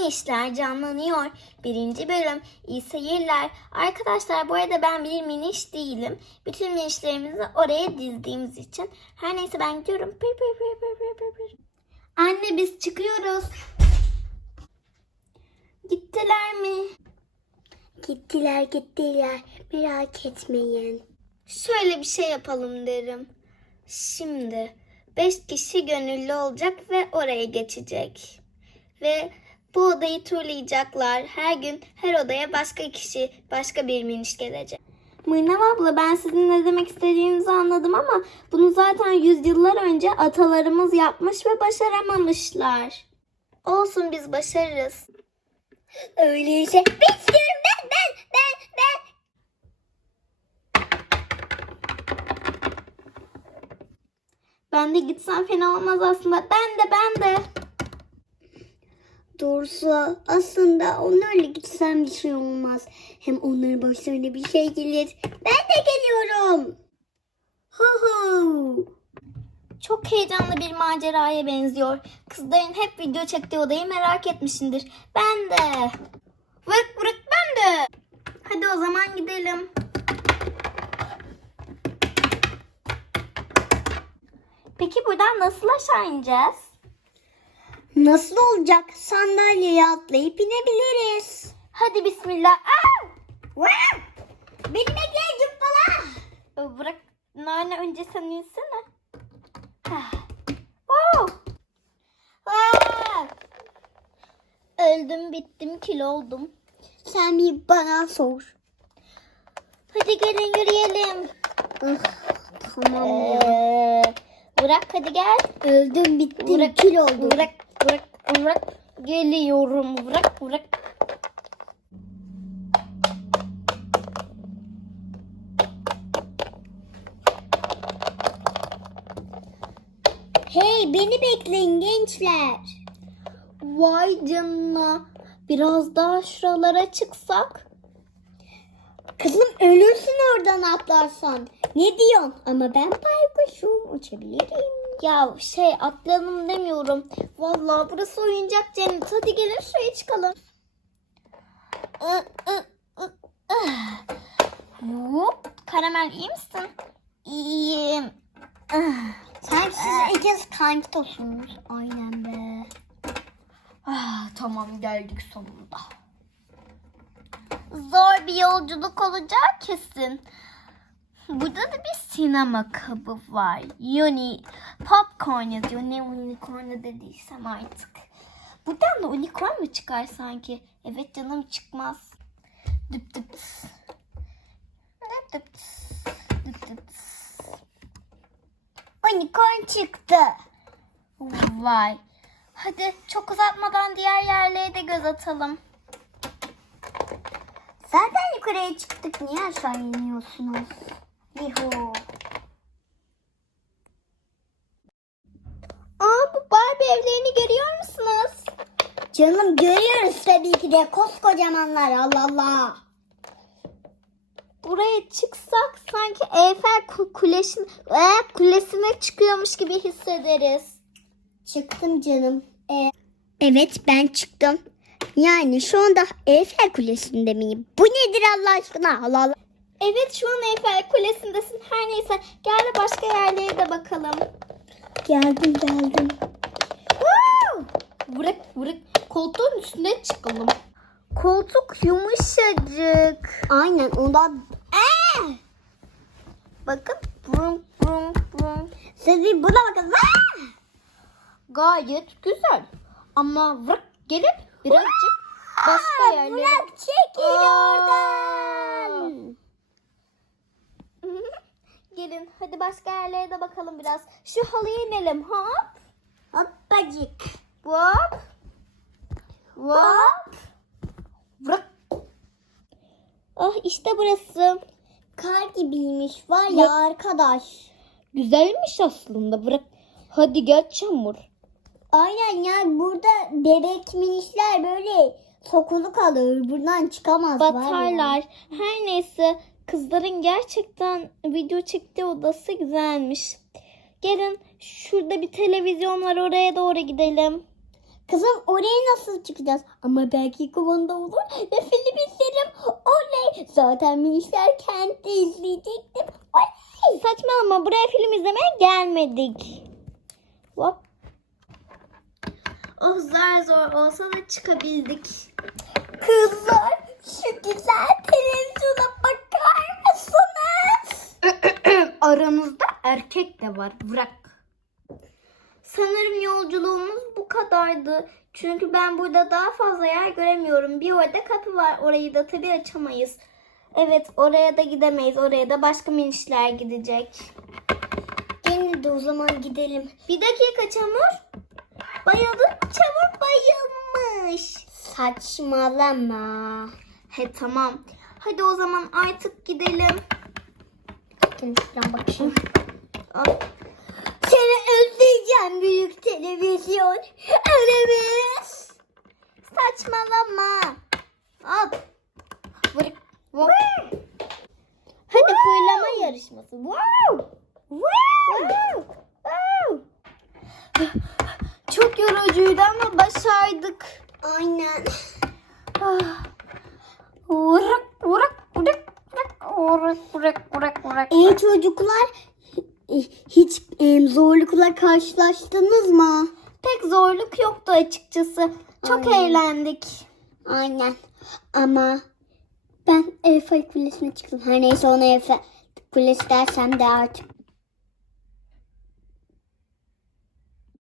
Minişler canlanıyor. Birinci bölüm. İyi seyirler. Arkadaşlar bu arada ben bir miniş değilim. Bütün minişlerimizi oraya dizdiğimiz için. Her neyse ben gidiyorum. Pır pır pır pır pır pır pır. Anne biz çıkıyoruz. Gittiler mi? Gittiler gittiler merak etmeyin. Şöyle bir şey yapalım derim. Şimdi 5 kişi gönüllü olacak ve oraya geçecek. Ve bu odayı turlayacaklar. Her gün her odaya başka kişi, başka bir miniş gelecek. Mırnav abla ben sizin ne demek istediğinizi anladım ama bunu zaten yüzyıllar önce atalarımız yapmış ve başaramamışlar. Olsun biz başarırız. Öyleyse ben istiyorum ben ben ben ben. Ben de gitsem fena olmaz aslında. Ben de ben de. Doğrusu aslında onlarla gitsem bir şey olmaz. Hem onların başlarına bir şey gelir. Ben de geliyorum. Hu hu. Çok heyecanlı bir maceraya benziyor. Kızların hep video çektiği odayı merak etmişsindir. Ben de. Vırk vırk ben de. Hadi o zaman gidelim. Peki buradan nasıl aşağı ineceğiz? Nasıl olacak? Sandalyeye atlayıp inebiliriz. Hadi bismillah. Aa! Wow! Beni bekle cübbala. Bırak. Nane önce sen insene. Wow. Öldüm bittim kilo oldum. Sen bir bana sor. Hadi gelin yürüyelim. Ah, tamam ya. Ee, bırak hadi gel. Öldüm bittim Bırak, kül oldum. Bırak bırak bırak. Geliyorum bırak bırak. Hey beni bekleyin gençler. Vay canına. Biraz daha şuralara çıksak. Kızım ölürsün oradan atlarsan. Ne diyorsun? Ama ben baykuşum uçabilirim. Ya şey atlayalım demiyorum. Vallahi burası oyuncak cennet. Hadi gelin şuraya çıkalım. Hop. Karamel iyi misin? İyiyim. Sen siz ikiz kanktosunuz. Aynen be. Ah, tamam geldik sonunda. Zor bir yolculuk olacak kesin. Burada da bir sinema kabı var. Uni popcorn yazıyor. Ne unicorn dediysem artık. Buradan da unicorn mu çıkar sanki? Evet canım çıkmaz. Düp düp. Düp düp. Düp düp. Unicorn çıktı. Vay. Hadi çok uzatmadan diğer yerlere de göz atalım. Zaten yukarıya çıktık. Niye aşağı iniyorsunuz? Yuhu. Aa bu Barbie evlerini görüyor musunuz? Canım görüyoruz tabii ki de koskocamanlar Allah Allah. Buraya çıksak sanki Eyfel ku- kulesine, e, kulesine çıkıyormuş gibi hissederiz. Çıktım canım. Ee, evet ben çıktım. Yani şu anda Eiffel Kulesi'nde miyim? Bu nedir Allah aşkına? Allah Allah. Evet şu an Eyfel kulesindesin. Her neyse gel de başka yerlere de bakalım. Geldim geldim. Vırık vırık koltuğun üstüne çıkalım. Koltuk yumuşacık. Aynen ondan. Ee! Bakın brum brum brum. Siz bir buna bakın. Aa! Gayet güzel. Ama vırık gelip birazcık başka yerlere... Bırak çekil oradan. Gelin hadi başka yerlere de bakalım biraz. Şu halıya inelim hop. Hoppacık. Hop. Hop. Bırak. Ah işte burası. Kar gibiymiş var ya arkadaş. Güzelmiş aslında. Bırak. Hadi gel çamur. Aynen ya burada bebek minişler böyle sokulu kalır. Buradan çıkamaz ya. Batarlar. Her neyse kızların gerçekten video çektiği odası güzelmiş. Gelin şurada bir televizyon var oraya doğru gidelim. Kızım oraya nasıl çıkacağız? Ama belki kumanda olur ve film izlerim. Oley! Zaten minişler kendi izleyecektim. Oley! Saçmalama buraya film izlemeye gelmedik. Hop. Oh zar zor olsa da çıkabildik. Kızlar şu güzel televizyona Aranızda erkek de var. Bırak. Sanırım yolculuğumuz bu kadardı. Çünkü ben burada daha fazla yer göremiyorum. Bir orada kapı var. Orayı da tabii açamayız. Evet oraya da gidemeyiz. Oraya da başka minişler gidecek. Gelin de o zaman gidelim. Bir dakika Çamur. Bayıldım. Çamur bayılmış. Saçmalama. He tamam. Hadi o zaman artık gidelim. Şuradan bakayım. Al. Seni özleyeceğim büyük televizyon. Evet. Saçmalama. Al. Vır. Vur. Hadi fırlama yarışması. Wow. Wow. Wow. Çok yorucuydu ama başardık. Aynen. Ah. Ee çocuklar hiç em, zorlukla karşılaştınız mı? Pek zorluk yoktu açıkçası. Çok Aynen. eğlendik. Aynen. Ama ben Eiffel Kulesi'ne çıktım. Her neyse ona Eiffel Kulesi dersem de artık